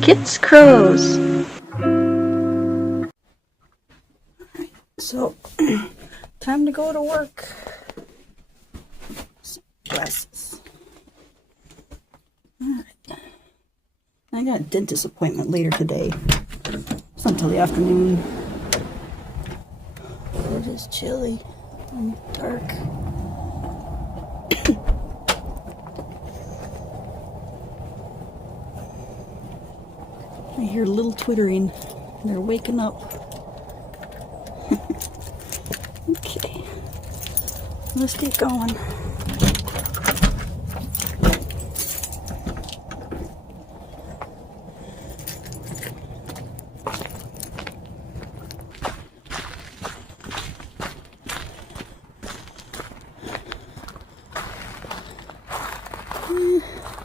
Kits Crows. So, time to go to work. Glasses. Alright. I got a dentist appointment later today. It's not until the afternoon. It is chilly and dark. I hear a little twittering. They're waking up. Okay. Let's get going.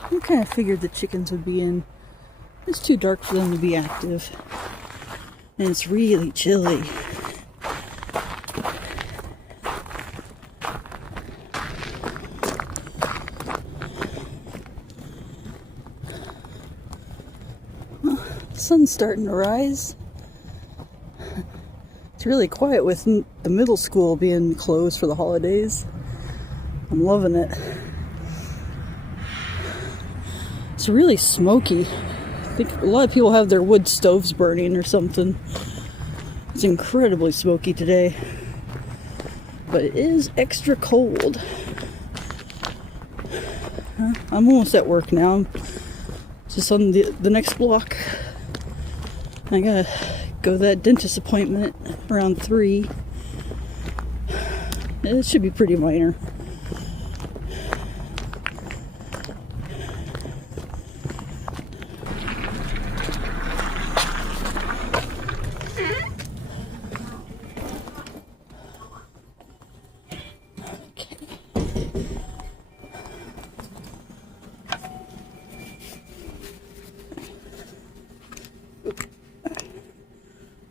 I kind of figured the chickens would be in. It's too dark for them to be active. And it's really chilly. Well, the sun's starting to rise. It's really quiet with the middle school being closed for the holidays. I'm loving it. It's really smoky. I think a lot of people have their wood stoves burning or something. It's incredibly smoky today. But it is extra cold. I'm almost at work now. I'm just on the next block. I gotta go to that dentist appointment around 3. It should be pretty minor.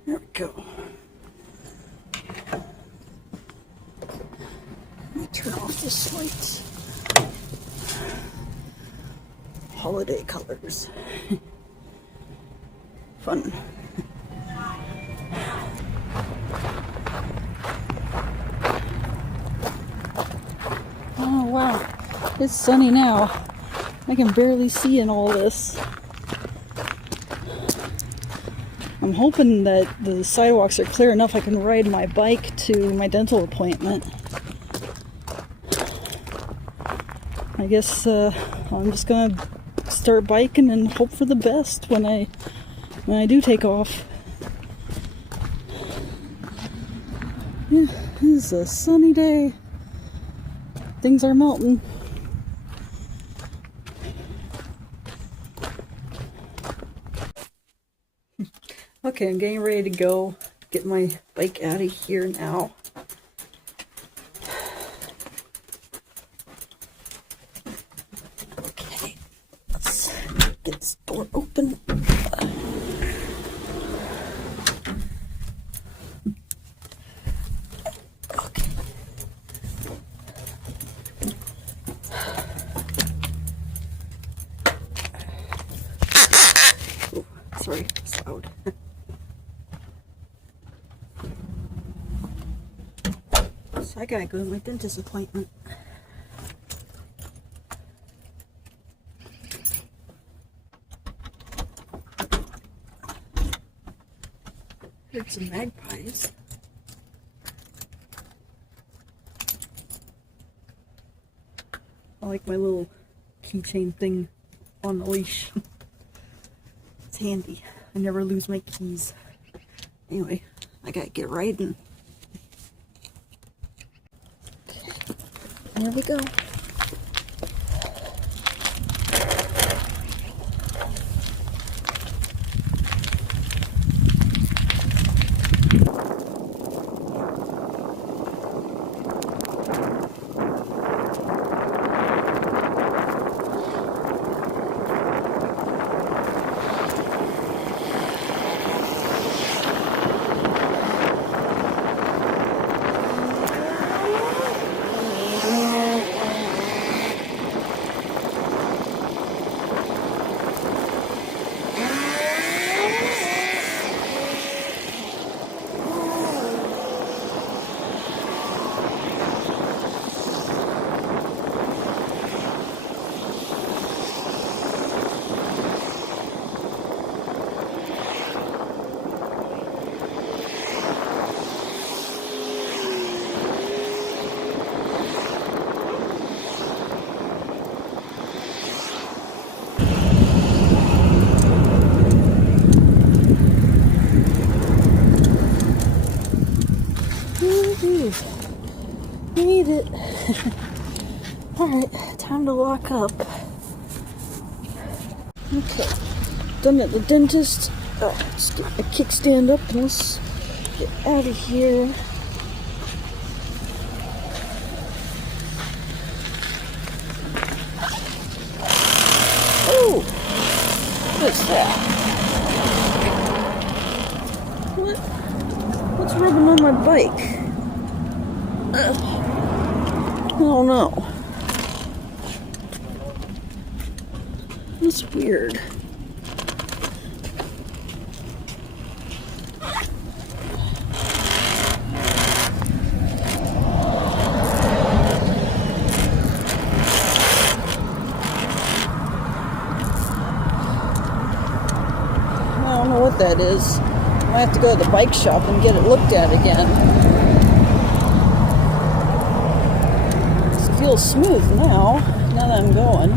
There we go. Let me turn off this lights. Holiday colors. Fun. Oh wow, it's sunny now. I can barely see in all this. I'm hoping that the sidewalks are clear enough I can ride my bike to my dental appointment. I guess I'm just gonna start biking and hope for the best when I do take off. Yeah, this is a sunny day. Things are melting. Okay, I'm getting ready to go. Get my bike out of here now. Okay, let's get this door open. Okay. Oh, sorry, it's loud. So I gotta go to my dentist appointment. Heard some magpies. I like my little keychain thing on the leash. It's handy. I never lose my keys. Anyway, I gotta get riding. There we go. Alright, time to lock up. Okay, done at the dentist. Let's get a kickstand up and let's get out of here. Oh! What is that? What's rubbing on my bike? I don't know. That's weird. I don't know what that is. I have to go to the bike shop and get it looked at again. It feels smooth now that I'm going.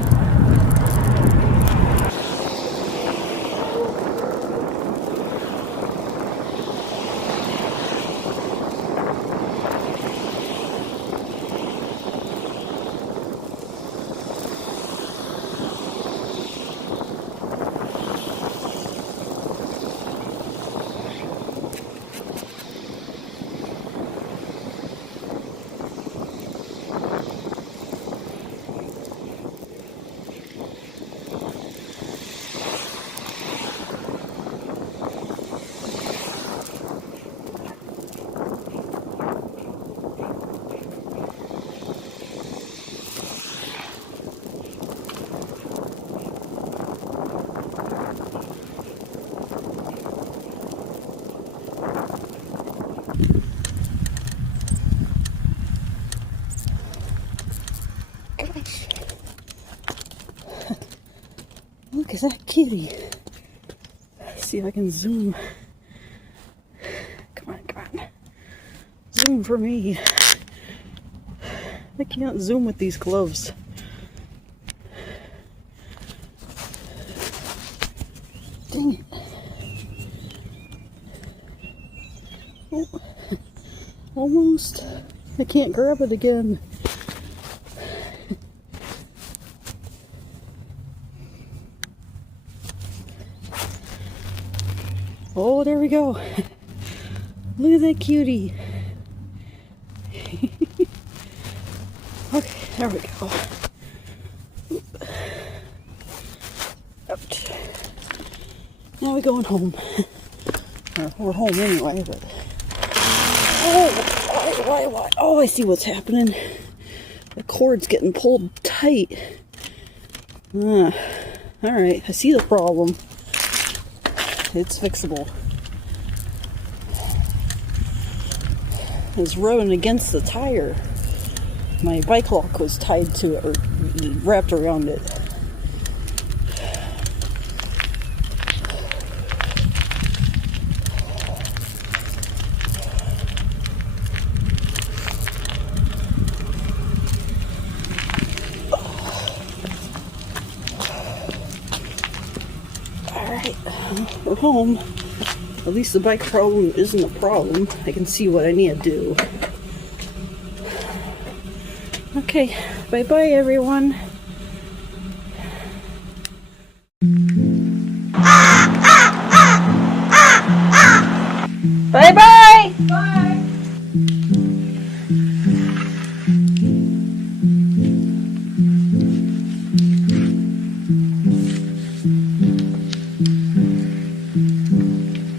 Look at that kitty. Let's see if I can zoom. Come on. Zoom for me. I can't zoom with these gloves. Dang it. Oh, almost. I can't grab it again. Oh, there we go. Look at that cutie. Okay, there we go. Oop. Ouch. Now we're going home. We're home anyway, but... Oh, why? Oh, I see what's happening. The cord's getting pulled tight. Alright, I see the problem. It's fixable. It's rubbing against the tire. My bike lock was tied to it, or wrapped around it. Alright, we're home. At least the bike problem isn't a problem. I can see what I need to do. Okay, bye-bye everyone.